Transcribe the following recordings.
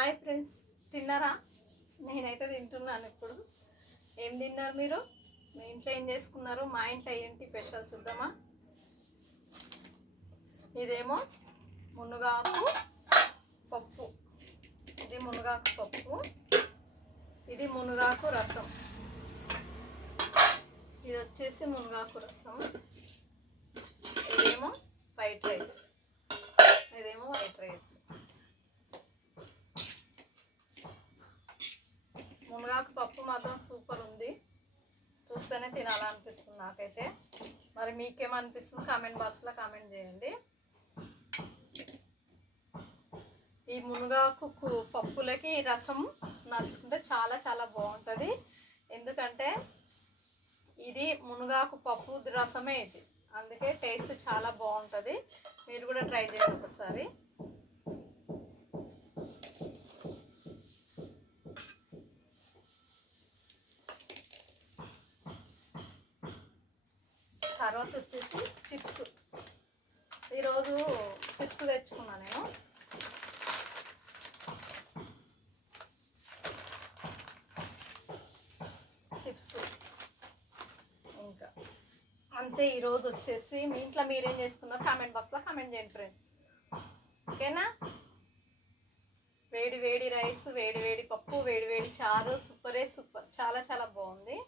Hi friends, తిన్నారా? నేనైతే తింటున్నాను ఇప్పుడు. ఏం తిన్నారు మీరు? మీ ఇంట్లో ఏం చేసుకున్నారు? మా ఇంట్లో ఏంటి స్పెషల్ చూద్దామా? ఇదేమో మునగాకు పప్పు, ఇది మునగాకు పప్పు, ఇది మునగాకు రసం, ఇది వచ్చేసి మునగాకు రసం, ఇదేమో వైట్ రైస్, ఇదేమో వైట్ రైస్. మునగాకు పప్పు మాత్రం సూపర్ ఉంది, చూస్తేనే తినాలనిపిస్తుంది నాకైతే. మరి మీకేమనిపిస్తుంది కామెంట్ బాక్స్లో కామెంట్ చేయండి. ఈ మునగాకు పప్పులకి రసం నలుచుకుంటే చాలా చాలా బాగుంటుంది. ఎందుకంటే ఇది మునగాకు పప్పు రసమే ఇది, అందుకే టేస్ట్ చాలా బాగుంటుంది. మీరు కూడా ట్రై చేయండి ఒకసారి. తర్వాత వచ్చేసి చిప్స్. ఈరోజు చిప్స్ తెచ్చుకున్నాను నేను. చిప్స్ ఇంకా అంతే. ఈరోజు వచ్చేసి మీ ఇంట్లో మీరేం చేసుకున్నారు కామెంట్ బాక్స్లో కామెంట్ చేయండి ఫ్రెండ్స్, ఓకేనా? వేడి వేడి రైస్, వేడి వేడి పప్పు, వేడి వేడి చారు, సూపరే సూపర్, చాలా చాలా బాగుంది.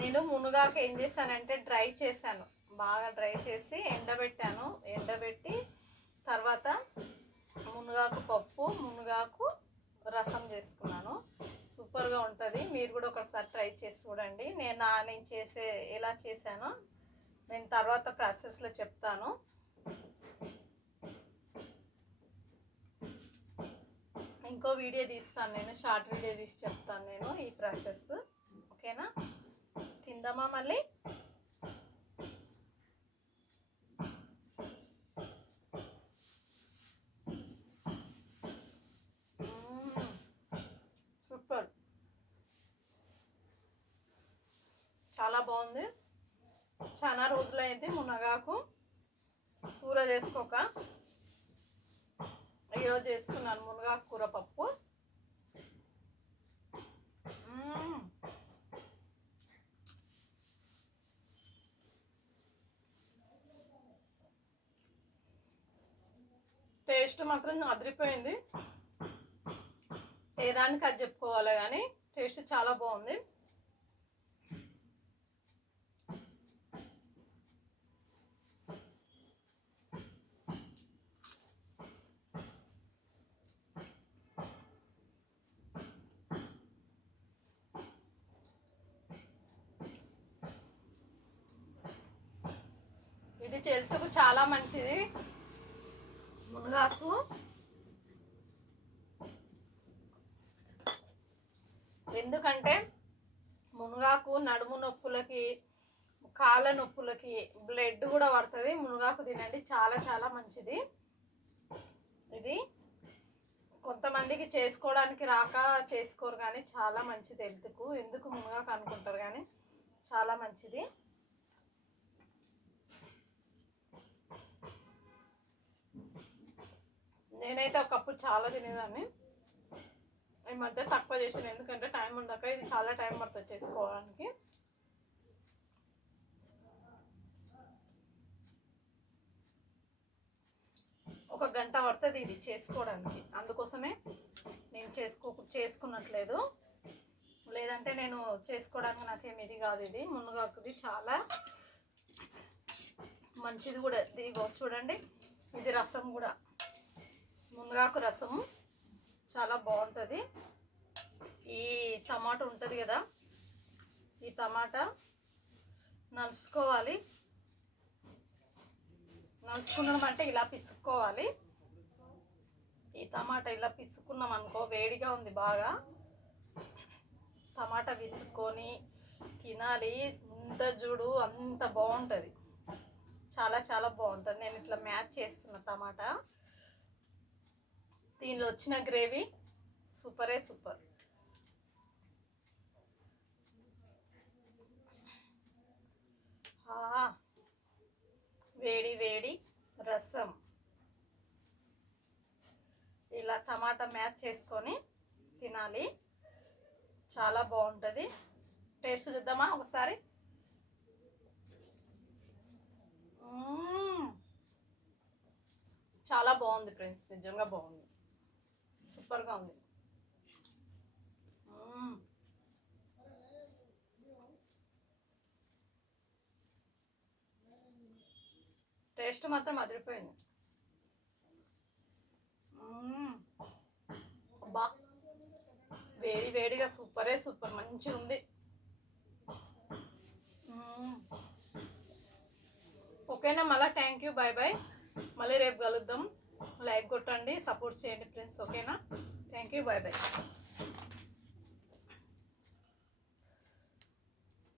నేను మునగాకు ఏం చేశానంటే డ్రై చేశాను, బాగా డ్రై చేసి ఎండబెట్టాను. ఎండబెట్టి తర్వాత మునగాకు పప్పు, మునగాకు రసం చేసుకున్నాను. సూపర్గా ఉంటుంది. మీరు కూడా ఒకసారి ట్రై చేసి చూడండి. నేను చేసే ఎలా చేశానో నేను తర్వాత ప్రాసెస్లో చెప్తాను. ఇంకో వీడియో తీస్తాను నేను, షార్ట్ వీడియో తీసి చెప్తాను నేను ఈ ప్రాసెస్, ఓకేనా? తిందామా మళ్ళీ? సూపర్, చాలా బాగుంది. చాలా రోజులైంది మునగాకు కూర చేసుకోక, ఈరోజు చేసుకున్నాను మునగాకు కూర పప్పు. టేస్ట్ మాత్రం అదిరిపోయింది. ఏదానికి అది చెప్పుకోవాలి కానీ టేస్ట్ చాలా బాగుంది. ఇది హెల్త్కు చాలా మంచిది మునగాకు. ఎందుకంటే మునగాకు నడుము నొప్పులకి, కాళ్ళ నొప్పులకి బ్లడ్ కూడా పడుతుంది. మునగాకు తినండి, చాలా చాలా మంచిది. ఇది కొంతమందికి చేసుకోవడానికి రాక చేసుకోరు కానీ చాలా మంచిది హెల్త్కు. ఎందుకు మునగాకు అనుకుంటారు కానీ చాలా మంచిది. నేనైతే ఒకప్పుడు చాలా తినేదాన్ని, ఈ మధ్య తక్కువ చేసాను. ఎందుకంటే టైం ఉండక, ఇది చాలా టైం పడుతుంది చేసుకోవడానికి. ఒక గంట పడుతుంది ఇది చేసుకోవడానికి, అందుకోసమే నేను చేసుకున్నట్లేదు. లేదంటే నేను చేసుకోవడానికి నాకేమి ఇది కాదు. ఇది మునగాకుది చాలా మంచిది కూడా. ఇదిగో చూడండి, ఇది రసం కూడా, మునగాకు రసం చాలా బాగుంటుంది. ఈ టమాటా ఉంటుంది కదా, ఈ టమాటా నలుచుకోవాలి. నలుచుకున్నాం అంటే ఇలా పిసుక్కోవాలి. ఈ టమాటా ఇలా పిసుక్కున్నాం అనుకో, వేడిగా ఉంది బాగా, టమాటా పిసుక్కొని తినాలి. ఇంత చూడు అంత బాగుంటుంది, చాలా చాలా బాగుంటుంది. నేను ఇట్లా మ్యాచ్ చేస్తున్నా టమాటా. దీనిలో వచ్చిన గ్రేవీ సూపరే సూపర్. వేడి వేడి రసం, ఇలా టమాటా మ్యాచ్ చేసుకొని తినాలి, చాలా బాగుంటుంది. టేస్ట్ చూద్దామా ఒకసారి. చాలా బాగుంది ఫ్రెండ్స్, నిజంగా బాగుంది, సూపర్గా ఉంది. టేస్ట్ మాత్రం అదిరిపోయింది. బా వేడి వేడిగా సూపరే సూపర్, మంచిగా ఉంది. ఓకేనా, మళ్ళీ థ్యాంక్ యూ, బాయ్ బాయ్. మళ్ళీ రేపు కలుద్దాం. లైక్ కొట్టండి, సపోర్ట్ చేయండి ఫ్రెండ్స్. ఓకేనా, థ్యాంక్ యూ, బాయ్ బాయ్.